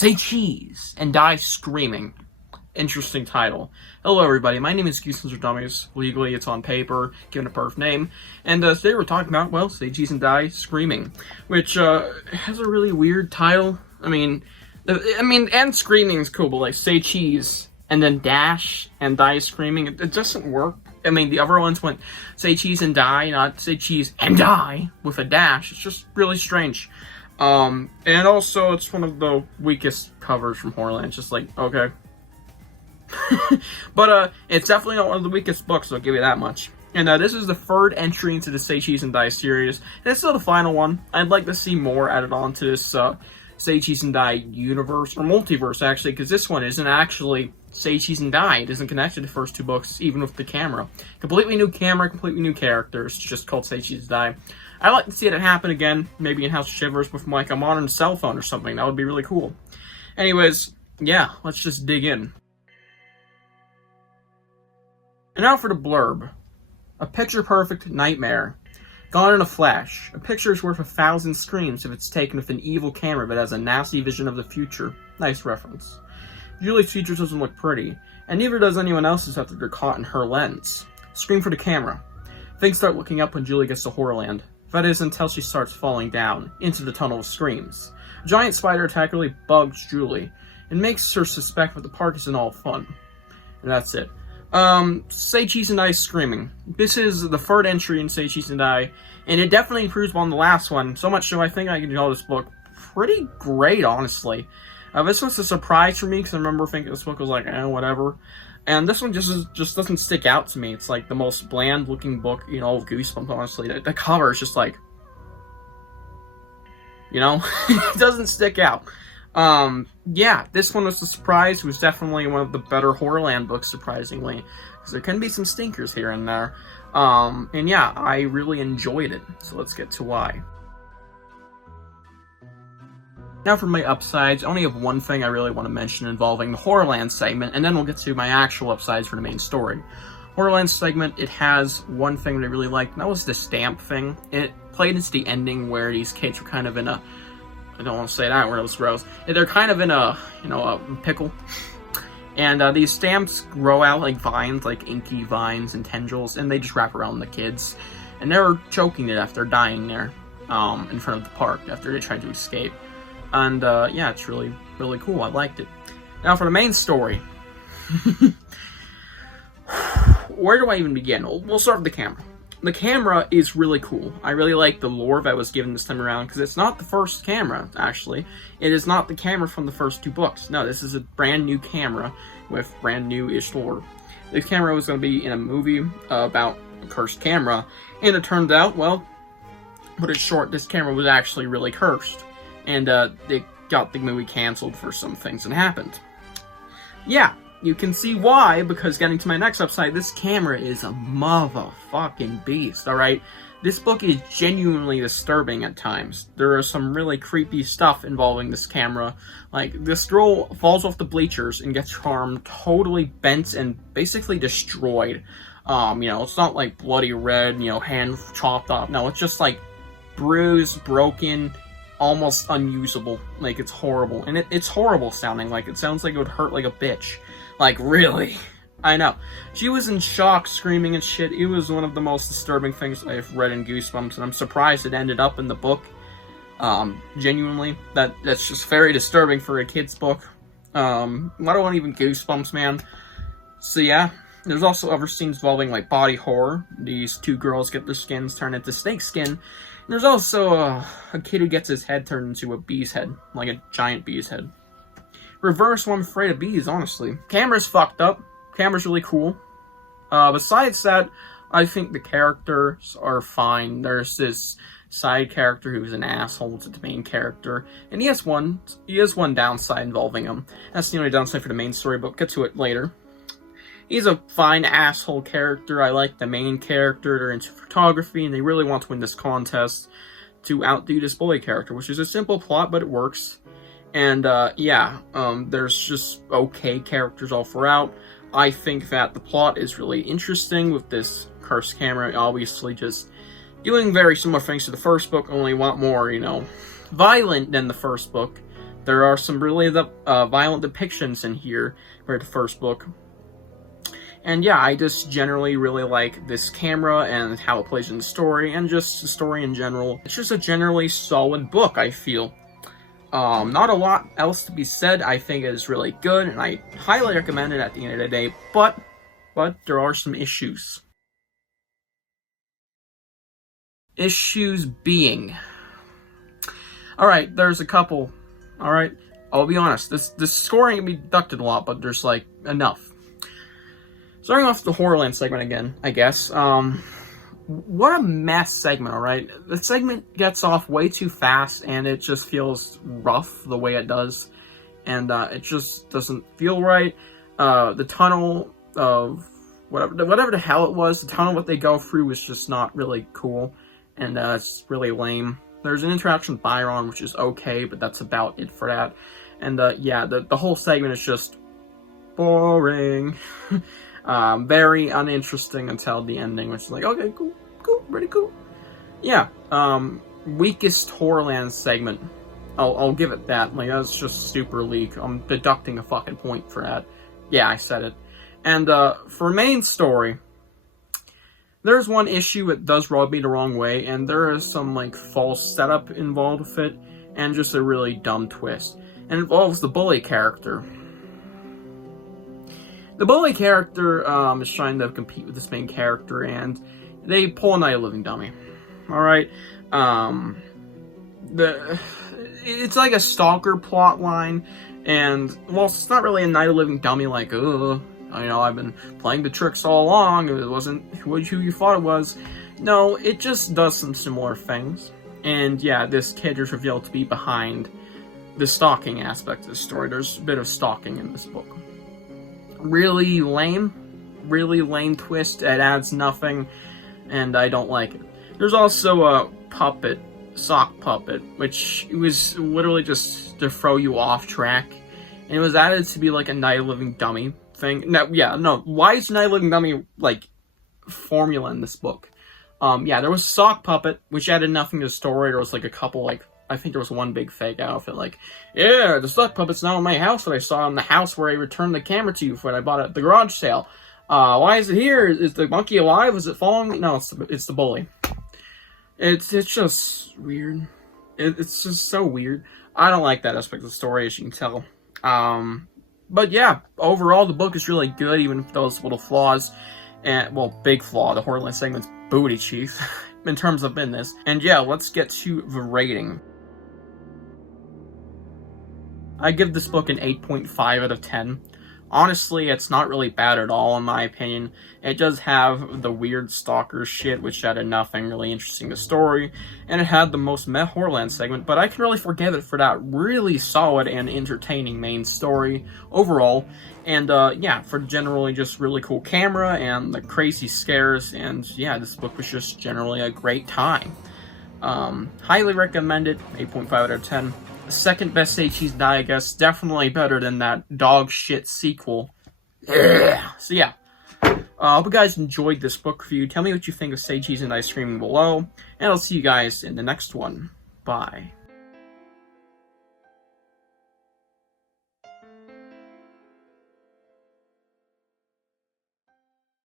Say cheese and die screaming. Interesting title. Hello everybody, my name is Goosebumps or Dummies. Legally it's on paper, given a perfect name. And today we're talking about, well, Say Cheese and Die Screaming. Which has a really weird title. I mean, and screaming is cool, but like say cheese and then dash and die screaming, it doesn't work. I mean, the other ones went say cheese and die, not say cheese and die with a dash. It's just really strange. And also, it's one of the weakest covers from Horrorland. It's just like, okay. But, it's definitely not one of the weakest books, I'll give you that much. And, this is the third entry into the Say Cheese and Die series. And it's still the final one. I'd like to see more added on to this, Say Cheese and Die universe, or multiverse, actually, because this one isn't actually Say Cheese and Die. It isn't connected to the first two books, even with the camera. Completely new camera, completely new characters, just called Say Cheese and Die. I'd like to see it happen again, maybe in House of Shivers with like a modern cell phone or something. That would be really cool. Anyways, yeah, let's just dig in. And now for the blurb. A picture-perfect nightmare. Gone in a flash. A picture is worth 1,000 screams if it's taken with an evil camera that has a nasty vision of the future. Nice reference. Julie's features doesn't look pretty, and neither does anyone else's after they're caught in her lens. Scream for the camera. Things start looking up when Julie gets to Horrorland. That is, until she starts falling down, into the tunnel of screams. A giant spider attack really bugs Julie, and makes her suspect that the park isn't all fun. And that's it. Say Cheese and Die Screaming. This is the third entry in Say Cheese and Die, and it definitely improves on the last one, so much so I think I can call this book pretty great, honestly. This was a surprise for me, because I remember thinking this book was like, whatever. And this one just doesn't stick out to me. It's like the most bland-looking book, of Goosebumps, honestly. The cover is just like, it doesn't stick out. Yeah, this one was a surprise. It was definitely one of the better Horrorland books, surprisingly. Because there can be some stinkers here and there. And yeah, I really enjoyed it. So let's get to why. Now for my upsides, I only have one thing I really want to mention involving the Horrorland segment, and then we'll get to my actual upsides for the main story. Horrorland segment, it has one thing that I really liked, and that was the stamp thing. It played into the ending where these kids were kind of in a, I don't want to say that word, it was gross. They're kind of in a, a pickle. And these stamps grow out like vines, like inky vines and tendrils, and they just wrap around the kids. And they're choking to death, they're dying there in front of the park after they tried to escape. And, yeah, it's really, really cool. I liked it. Now, for the main story. Where do I even begin? We'll start with the camera. The camera is really cool. I really like the lore that was given this time around, because it's not the first camera, actually. It is not the camera from the first two books. No, this is a brand new camera with brand new-ish lore. This camera was going to be in a movie about a cursed camera, and it turned out, well, put it short, this camera was actually really cursed. And they got the movie canceled for some things that happened. Yeah, you can see why, because getting to my next upside, this camera is a motherfucking beast, alright? This book is genuinely disturbing at times. There are some really creepy stuff involving this camera. Like, this girl falls off the bleachers and gets her arm totally bent and basically destroyed. It's not like bloody red, hand chopped off. No, it's just like bruised, broken, almost unusable. Like, it's horrible. And it's horrible sounding. Like, it sounds like it would hurt like a bitch. Like, really? I know. She was in shock, screaming and shit. It was one of the most disturbing things I've read in Goosebumps, and I'm surprised it ended up in the book. Genuinely. That's just very disturbing for a kid's book. Let alone even Goosebumps, man. So, yeah. There's also other scenes involving, like, body horror. These two girls get their skins turned into snake skin. There's also a kid who gets his head turned into a bee's head, like a giant bee's head. Reverse, I'm afraid of bees, honestly. Camera's fucked up. Camera's really cool. Besides that, I think the characters are fine. There's this side character who's an asshole to the main character, and he has one downside involving him. That's the only downside for the main story, but we'll get to it later. He's a fine asshole character. I like the main character. They're into photography, and they really want to win this contest to outdo this bully character, which is a simple plot, but it works. And, there's just okay characters all throughout. I think that the plot is really interesting with this cursed camera, obviously just doing very similar things to the first book, only a lot more, violent than the first book. There are some really violent depictions in here compared to the first book. And yeah, I just generally really like this camera and how it plays in the story, and just the story in general. It's just a generally solid book, I feel. Not a lot else to be said. I think it is really good, and I highly recommend it at the end of the day, but there are some issues. Issues being... Alright, there's a couple. Alright, I'll be honest, this scoring can be deducted a lot, but there's, like, enough. Starting off the Horrorland segment again, I guess. What a mess segment, alright? The segment gets off way too fast, and it just feels rough the way it does. And it just doesn't feel right. The tunnel of whatever the hell it was, the tunnel that they go through was just not really cool. And it's really lame. There's an interaction with Byron, which is okay, but that's about it for that. And yeah, the whole segment is just boring. Very uninteresting until the ending, which is like, okay, cool, pretty cool. Yeah, weakest Horrorland segment. I'll give it that. Like, that's just super weak. I'm deducting a fucking point for that. Yeah, I said it. And for main story, there's one issue that does rub me the wrong way, and there is some, like, false setup involved with it, and just a really dumb twist. And it involves the bully character. The bully character is trying to compete with this main character, and they pull a Night of the Living Dummy. Alright? It's like a stalker plot line, and, well, it's not really a Night of the Living Dummy like, ugh, you know, I've been playing the tricks all along, it wasn't who you thought it was. No, it just does some similar things. And yeah, this kid is revealed to be behind the stalking aspect of the story. There's a bit of stalking in this book. Really lame twist. It adds nothing, and I don't like it. There's also a sock puppet, which was literally just to throw you off track, and it was added to be like a Night of the Living Dummy thing. No, why is Night of the Living Dummy, like, formula in this book? Yeah, there was a sock puppet, which added nothing to the story. There was, like, a couple, like, I think there was one big fake outfit, like, yeah, the sock puppet's now in my house that I saw in the house where I returned the camera to when I bought it at the garage sale. Why is it here? Is the monkey alive? Is it following me? No, it's the bully. It's just weird. It's just so weird. I don't like that aspect of the story, as you can tell. But yeah, overall, the book is really good, even with those little flaws. And, well, big flaw, the Horrorland segment's booty cheeks, in terms of business. And yeah, let's get to the rating. I give this book an 8.5 out of 10. Honestly, it's not really bad at all, in my opinion. It does have the weird stalker shit, which added nothing really interesting to the story, and it had the most meh Horrorland segment, but I can really forgive it for that really solid and entertaining main story overall. And yeah, for generally just really cool camera and the crazy scares, and yeah, this book was just generally a great time. Highly recommend it, 8.5 out of 10. Second best Say Cheese Die, I guess. Definitely better than that dog shit sequel. Yeah. So yeah, I hope you guys enjoyed this book review. Tell me what you think of Say Cheese and Ice Cream below, and I'll see you guys in the next one. Bye.